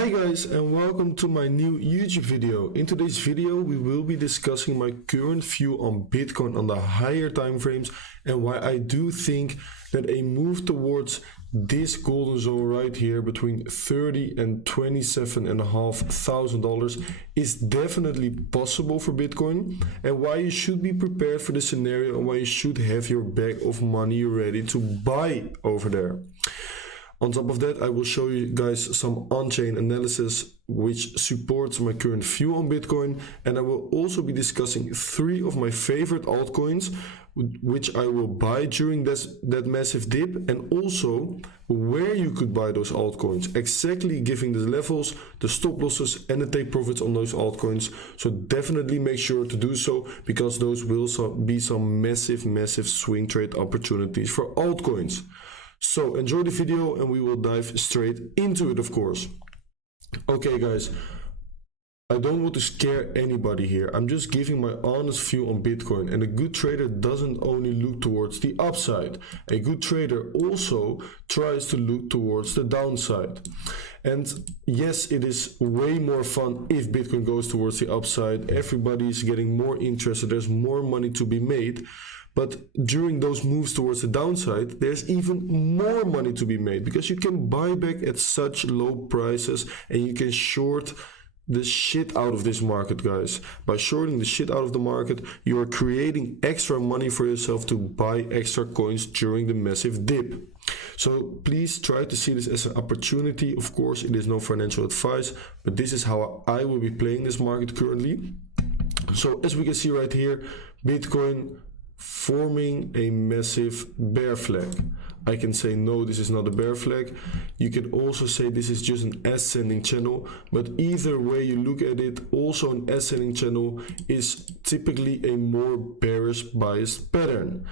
Hi guys, and welcome to my new YouTube video. In today's video we will be discussing my current view on Bitcoin on the higher time frames and why I do think that a move towards this golden zone right here between $30,000 and $27,500 is definitely possible for Bitcoin, and why you should be prepared for this scenario and why you should have your bag of money ready to buy over there. On top of that, I will show you guys some on-chain analysis which supports my current view on Bitcoin, and I will also be discussing 3 of my favorite altcoins which I will buy during that massive dip, and also where you could buy those altcoins, exactly giving the levels, the stop losses and the take profits on those altcoins. So definitely make sure to do so, because those will be some massive swing trade opportunities for altcoins. So enjoy the video and we will dive straight into it, of course. Okay guys, I don't want to scare anybody here. I'm just giving my honest view on Bitcoin, and a good trader doesn't only look towards the upside. A good trader also tries to look towards the downside. And yes, it is way more fun if Bitcoin goes towards the upside. Everybody's getting more interested, there's more money to be made. But during those moves towards the downside, there's even more money to be made, because you can buy back at such low prices and you can short the shit out of this market, guys. By shorting the shit out of the market, you are creating extra money for yourself to buy extra coins during the massive dip. So please try to see this as an opportunity. Of course, it is no financial advice, but this is how I will be playing this market currently. So as we can see right here, Bitcoin forming a massive bear flag. I can say no, this is not a bear flag. You can also say this is just an ascending channel, but either way you look at it, also an ascending channel is typically a more bearish biased pattern.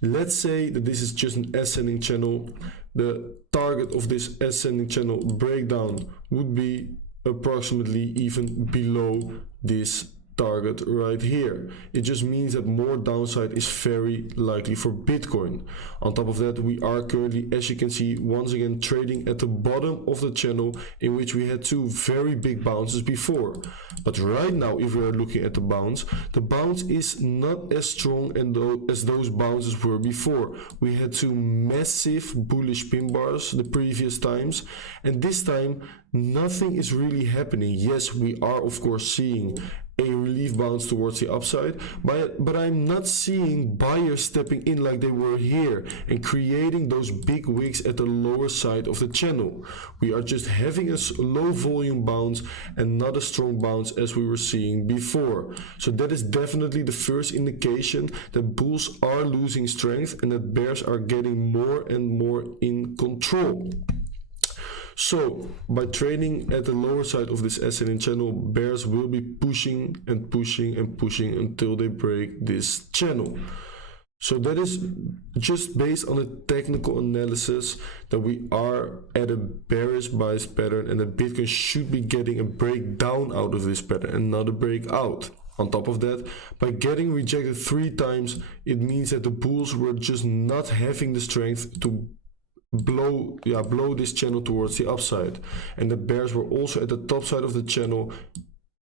Let's say that this is just an ascending channel. The target of this ascending channel breakdown would be approximately even below this target right here. It just means that more downside is very likely for Bitcoin. On top of that, we are currently, as you can see, once again trading at the bottom of the channel, in which we had 2 very big bounces before. But right now, if we are looking at the bounce is not as strong as those bounces were before. We had 2 massive bullish pin bars the previous times, and this time nothing is really happening. Yes, we are of course seeing a relief bounce towards the upside, but I'm not seeing buyers stepping in like they were here and creating those big wicks at the lower side of the channel. We are just having a low volume bounce and not a strong bounce as we were seeing before. So that is definitely the first indication that bulls are losing strength and that bears are getting more and more in control. So by trading at the lower side of this ascending channel, bears will be pushing and pushing and pushing until they break this channel. So that is just based on a technical analysis that we are at a bearish bias pattern, and that Bitcoin should be getting a breakdown out of this pattern and not a breakout. On top of that, by getting rejected 3 times, it means that the bulls were just not having the strength to blow this channel towards the upside, and the bears were also at the top side of the channel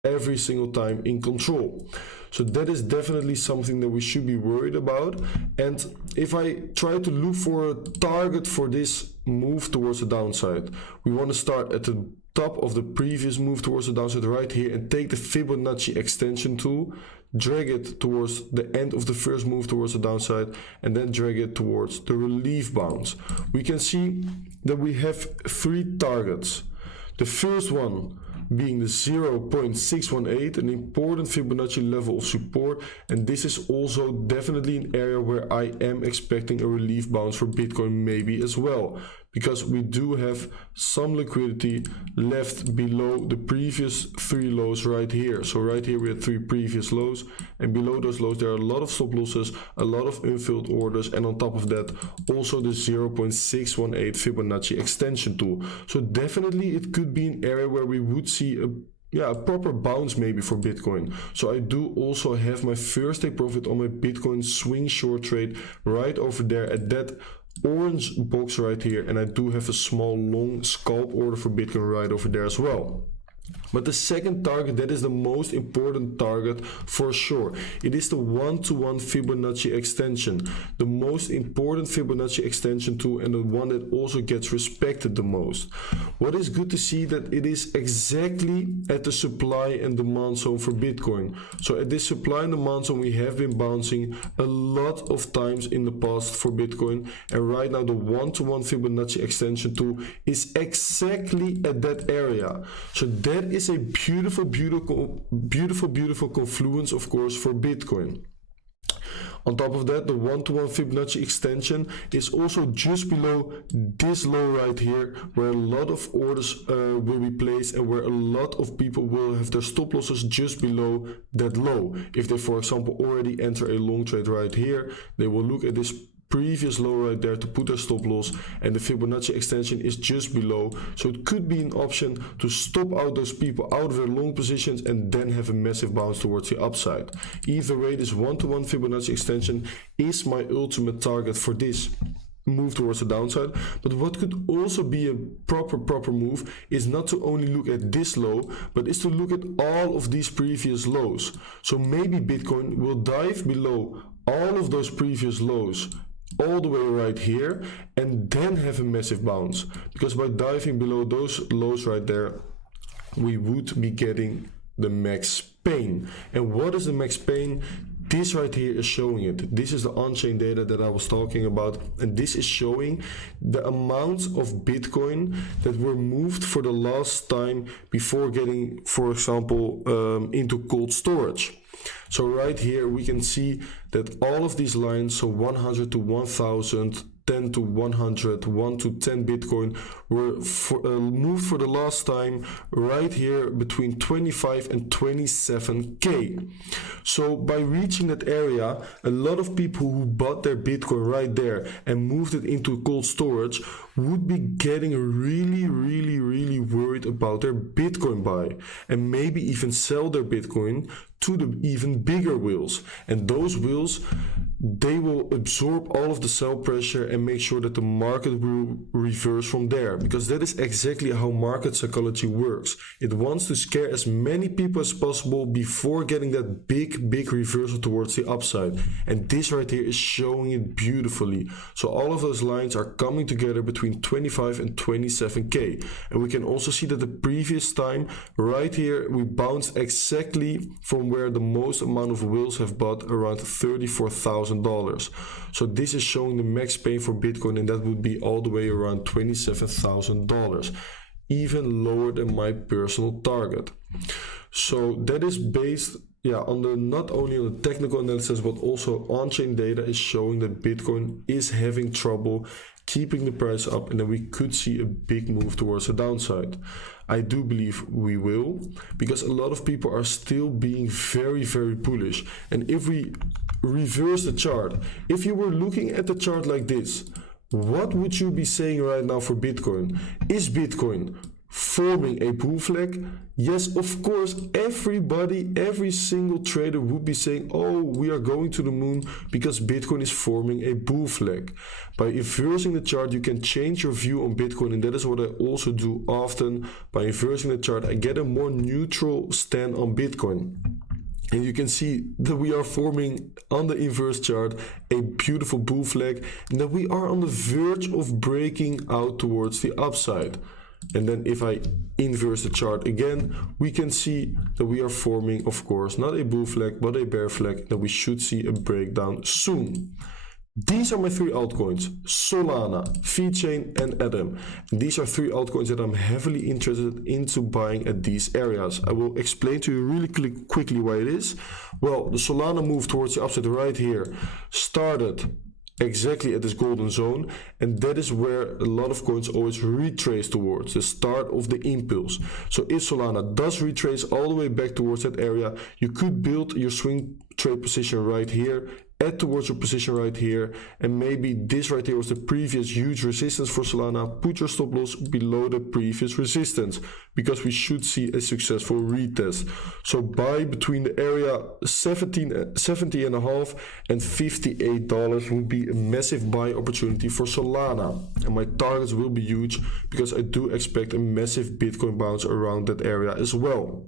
every single time in control. So that is definitely something that we should be worried about. And if I try to look for a target for this move towards the downside, we want to start at the top of the previous move towards the downside right here and take the Fibonacci extension tool, drag it towards the end of the first move towards the downside, and then drag it towards the relief bounce. We can see that we have 3 targets. The first one being the 0.618, an important Fibonacci level of support, and this is also definitely an area where I am expecting a relief bounce for Bitcoin maybe as well, because we do have some liquidity left below the previous 3 lows right here. So right here we had 3 previous lows, and below those lows there are a lot of stop losses, a lot of unfilled orders, and on top of that also the 0.618 Fibonacci extension tool. So definitely it could be an area where we would see a proper bounce maybe for Bitcoin. So I do also have my first take profit on my Bitcoin swing short trade right over there at that orange box right here, and I do have a small long scalp order for Bitcoin right over there as well. But the second target, that is the most important target for sure. It is the 1-to-1 Fibonacci extension, the most important Fibonacci extension tool, and the one that also gets respected the most. What is good to see that it is exactly at the supply and demand zone for Bitcoin. So at this supply and demand zone, we have been bouncing a lot of times in the past for Bitcoin, and right now the 1-to-1 Fibonacci extension tool is exactly at that area. So that is a beautiful confluence, of course, for Bitcoin. On top of that, the 1-to-1 Fibonacci extension is also just below this low right here, where a lot of orders will be placed and where a lot of people will have their stop losses just below that low. If they, for example, already enter a long trade right here, they will look at this previous low right there to put their stop loss, and the Fibonacci extension is just below, so it could be an option to stop out those people out of their long positions and then have a massive bounce towards the upside. Either way, this 1-to-1 Fibonacci extension is my ultimate target for this move towards the downside. But what could also be a proper move is not to only look at this low, but is to look at all of these previous lows. So maybe Bitcoin will dive below all of those previous lows all the way right here and then have a massive bounce, because by diving below those lows right there, we would be getting the max pain. And what is the max pain? This right here is showing it. This is the on-chain data that I was talking about, and this is showing the amount of Bitcoin that were moved for the last time before getting, for example, into cold storage. So right here we can see that all of these lines, so 100 to 1000, 10 to 100, 1 to 10 Bitcoin, were moved for the last time right here between 25 and 27k. So by reaching that area, a lot of people who bought their Bitcoin right there and moved it into cold storage would be getting really worried about their Bitcoin buy, and maybe even sell their Bitcoin to the even bigger whales. And those whales, they will absorb all of the sell pressure and make sure that the market will reverse from there, because that is exactly how market psychology works. It wants to scare as many people as possible before getting that big reversal towards the upside. And this right here is showing it beautifully. So all of those lines are coming together between 25 and 27k. And we can also see that the previous time right here we bounced exactly from where the most amount of whales have bought, around $34,000. So this is showing the max pain for Bitcoin, and that would be all the way around $27,000, even lower than my personal target. So that is based on the not only on the technical analysis, but also on-chain data is showing that Bitcoin is having trouble keeping the price up, and then we could see a big move towards the downside. I do believe we will, because a lot of people are still being very bullish. And if we reverse the chart, if you were looking at the chart like this, what would you be saying right now for Bitcoin? Is Bitcoin forming a bull flag? Yes, of course, everybody, every single trader would be saying, oh, we are going to the moon because Bitcoin is forming a bull flag. By inversing the chart, you can change your view on Bitcoin, and that is what I also do often. By inversing the chart, I get a more neutral stand on Bitcoin. And you can see that we are forming on the inverse chart a beautiful bull flag, and that we are on the verge of breaking out towards the upside. And then if I inverse the chart again, we can see that we are forming, of course, not a bull flag, but a bear flag, that we should see a breakdown soon. These are my three altcoins: Solana, VeChain, and Atom. And these are three altcoins that I'm heavily interested into buying at these areas. I will explain to you really quickly why it is. Well, the Solana move towards the upside right here started exactly at this golden zone, and that is where a lot of coins always retrace towards, the start of the impulse. So if Solana does retrace all the way back towards that area, you could build your swing trade position right here add towards your position right here, and maybe this right here was the previous huge resistance for Solana. Put your stop loss below the previous resistance, because we should see a successful retest. So buy between the area 70 and a half and $58 would be a massive buy opportunity for Solana, and my targets will be huge because I do expect a massive Bitcoin bounce around that area as well.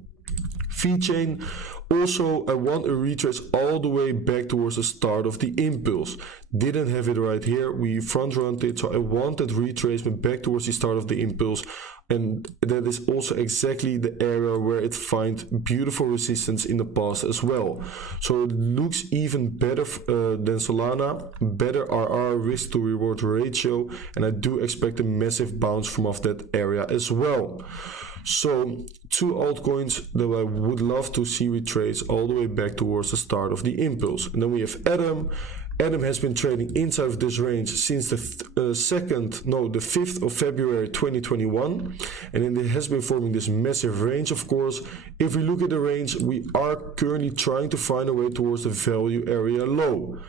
VeChain, also I want a retrace all the way back towards the start of the impulse. Didn't have it right here, we front runned it, so I want that retracement back towards the start of the impulse, and that is also exactly the area where it found beautiful resistance in the past as well. So it looks even better than Solana, better RR, risk to reward ratio, and I do expect a massive bounce from off that area as well. So 2 altcoins that I would love to see retrace all the way back towards the start of the impulse. And then we have Atom. Atom has been trading inside of this range since the 5th of February 2021, and then it has been forming this massive range. Of course, if we look at the range, we are currently trying to find a way towards the value area low.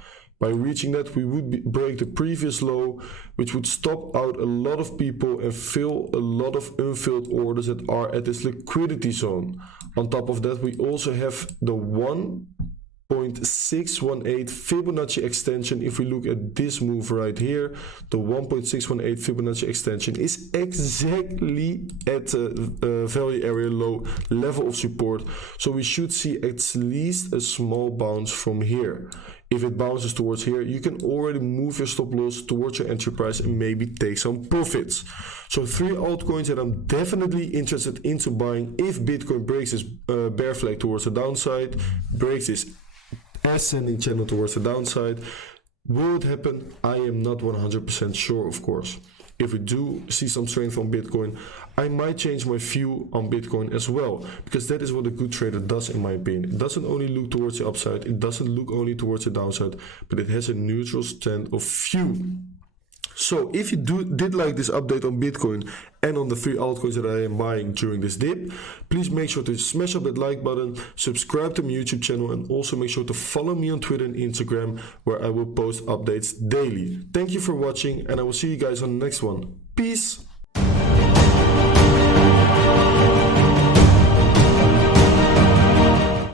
By reaching that, we would break the previous low, which would stop out a lot of people and fill a lot of unfilled orders that are at this liquidity zone. On top of that, we also have the 1.618 Fibonacci extension. If we look at this move right here, the 1.618 Fibonacci extension is exactly at the value area low level of support. So we should see at least a small bounce from here. If it bounces towards here, you can already move your stop loss towards your entry price and maybe take some profits. So 3 altcoins that I'm definitely interested into buying if Bitcoin breaks this bear flag towards the downside, breaks this ascending channel towards the downside. Will it happen? I am not 100% sure, of course. If we do see some strength on Bitcoin, I might change my view on Bitcoin as well, because that is what a good trader does, in my opinion. It doesn't only look towards the upside, it doesn't look only towards the downside, but it has a neutral stand of view. So if you did like this update on Bitcoin and on the 3 altcoins that I am buying during this dip, please make sure to smash up that like button, subscribe to my YouTube channel, and also make sure to follow me on Twitter and Instagram, where I will post updates daily. Thank you for watching, and I will see you guys on the next one. Peace!